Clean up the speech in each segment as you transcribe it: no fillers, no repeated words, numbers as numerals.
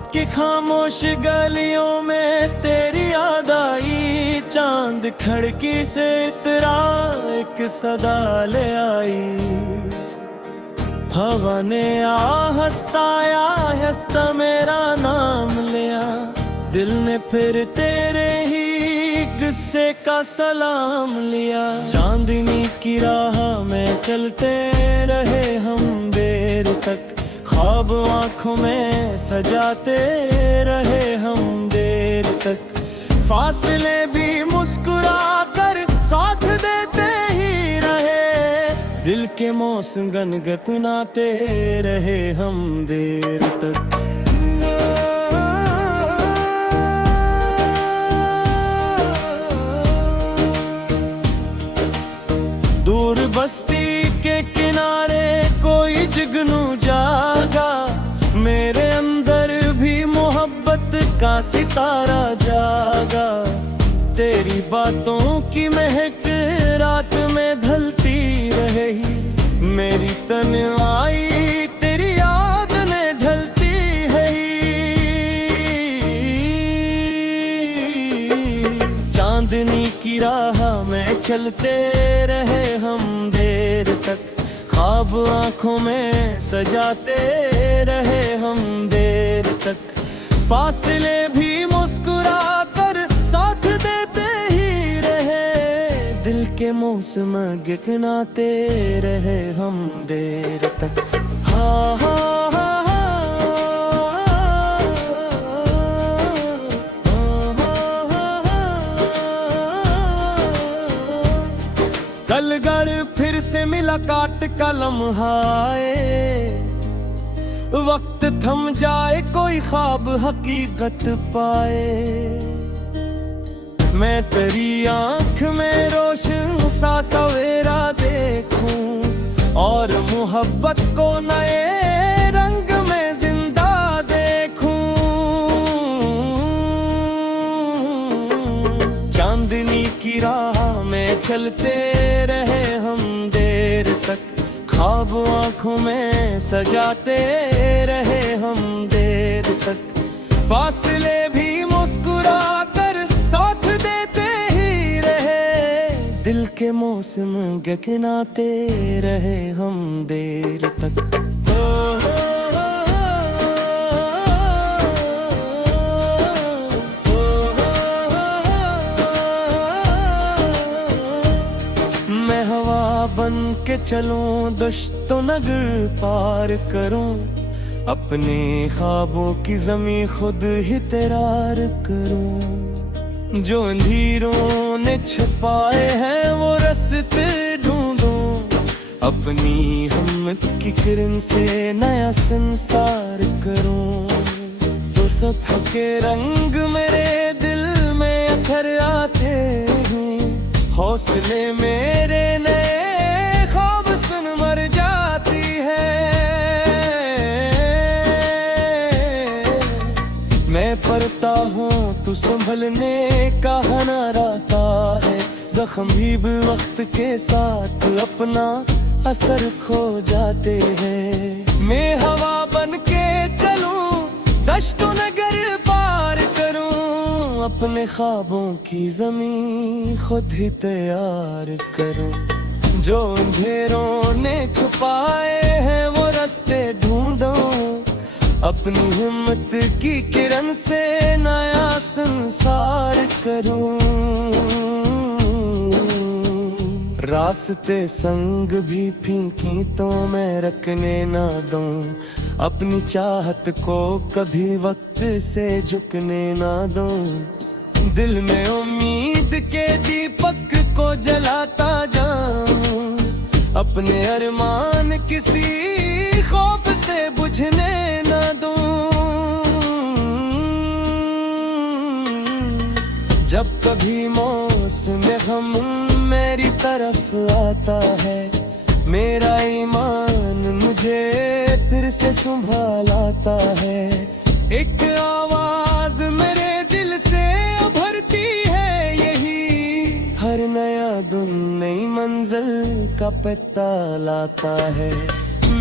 रात की खामोश गलियों में तेरी याद आई, चांद खिड़की से इतरा एक सदा ले आई। हवा ने हंसता मेरा नाम लिया, दिल ने फिर तेरे ही गुस्से का सलाम लिया। चांदनी की राह में चलते रहे हम देर तक, ख्वाब आँखों में सजाते रहे हम देर तक। फासले भी मुस्कुरा कर साथ देते ही रहे, दिल के मौसम गनगनाते रहे हम देर तक। दूर बस्ती के किनारे कोई जुगनू जागा, मेरे अंदर भी मोहब्बत का सितारा जागा। तेरी बातों की महक रात में ढलती रही, मेरी तन्हाई तेरी याद ने ढलती है। चांदनी की राह में चलते रहे हम देर तक, ख्वाब आँखों में सजाते रहे हम देर तक। फासले भी मुस्कुरा कर साथ देते ही रहे, दिल के मौसम गिनाते रहे हम देर तक। हाँ हाँ हाँ कल घर फिर से मिला काट का लम्हा आए, वक्त थम जाए कोई ख्वाब हकीकत पाए। मैं तेरी आंख में रोशन सा सवेरा देखूं, और मोहब्बत को नए रंग में जिंदा देखूं। चांदनी की राह में चलते रहे हम देर तक, ख्वाब आँखों में सजाते रहे हम देर तक। फासले भी मुस्कुरा कर साथ देते ही रहे, दिल के मौसम गिनाते रहे हम देर तक। मैं हवा बन के चलूं, दश्तो नगर पार करूं, अपने ख्वाबों की ज़मीं खुद ही तैयार करूं। जो अंधेरों ने छुपाए हैं वो रास्ते ढूंढूं, अपनी हिम्मत की किरण से नया संसार करूं। तो सब के रंग मेरे दिल में अखर आते हैं, हौसले मेरे नए ख्वाब सुन मर जाती है। मैं पढ़ता हूँ तू संभलने का नाराता है, जख्म भी वक्त के साथ अपना असर खो जाते हैं। मैं हवा बन के चलूं, दश्तो नगर पार करूं, अपने ख्वाबों की ज़मीं खुद ही तैयार करूं। जो अंधेरों ने छुपाए हैं वो रास्ते ढूंढूं, अपनी हिम्मत की किरण से नया संसार करूं। रास्ते संग भी फीकी तो मैं रखने ना दूं, अपनी चाहत को कभी वक्त से झुकने ना दूं। दिल में उम्मीद के दीपक को जलाता जाऊं, अपने अरमान किसी खौफ से बुझने ना दूं। जब कभी मौसम गम मेरी तरफ आता है, मेरा ईमान मुझे फिर से संभालाता है। एक आवाज मेरे दिल से उभरती है यही, हर नया दिन नई मंजिल का पता लाता है।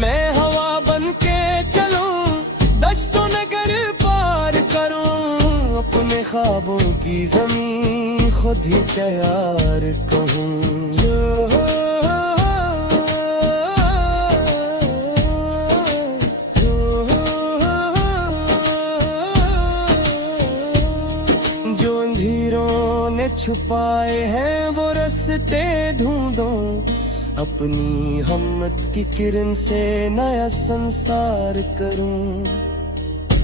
मैं हवा बन के चलूं, दश्तो नगर पार अपने ख्वाबों की जमीन खुद ही तैयार करूं। जो अंधेरों ने छुपाए हैं वो रास्ते ढूंढो, अपनी हिम्मत की किरण से नया संसार करूं।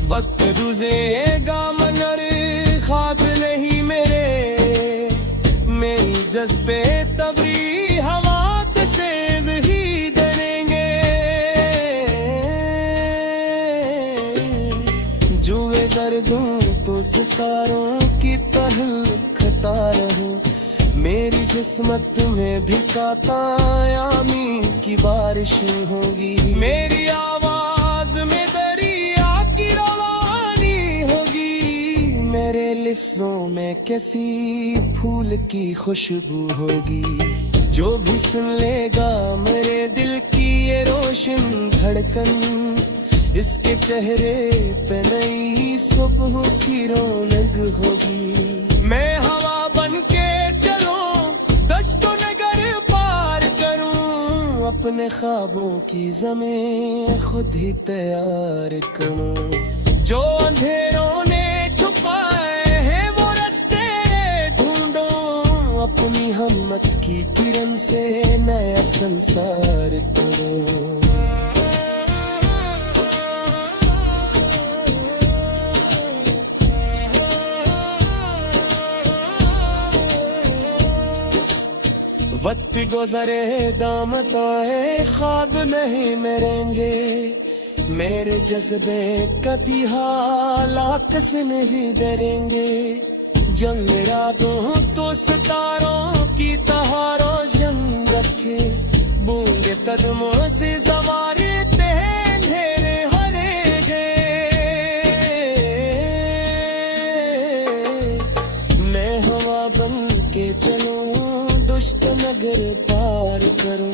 वक्त गुज़रेगा मगर ख्वाब नहीं मेरे, मेरी जज्बे तभी हवा से ही डरेंगे। जुए दर्दों तो सितारों की पहल खता रहूं, मेरी किस्मत में भी कातायामी की बारिश होगी। मेरी आवाज में दरिया की रवानी होगी, मेरे लिफ्ज़ों में कैसी फूल की खुशबू होगी। जो भी सुन लेगा मेरे दिल की ये रोशन धड़कन, इसके चेहरे पे नई सुबह की रौनक होगी। मैं हवा बनके अपने ख्वाबों की ज़मीन खुद ही तैयार करूं। जो अंधेरों ने छुपाए हैं वो रास्ते ढूंढो, अपनी हिम्मत की किरण से नया संसार करो। वक्त गुज़रे दामत आए ख्वाब नहीं मरेंगे, मेरे जज्बे कभी हालात से नहीं डरेंगे। जंग रातों तो सितारों की तरह रोशन रखे, बूंदे कदमों से सवारी अंधेरे हरेंगे। मैं हवा बन के चलूं, दुष्ट नगर पार करूं,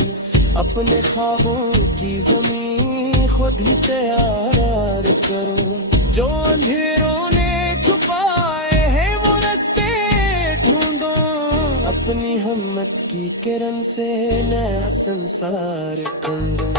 अपने ख्वाबों की जमीन खुद ही तैयार करूं। जो अंधेरों ने छुपाए हैं वो रास्ते ढूंढो, अपनी हिम्मत की किरण से नया संसार करूं।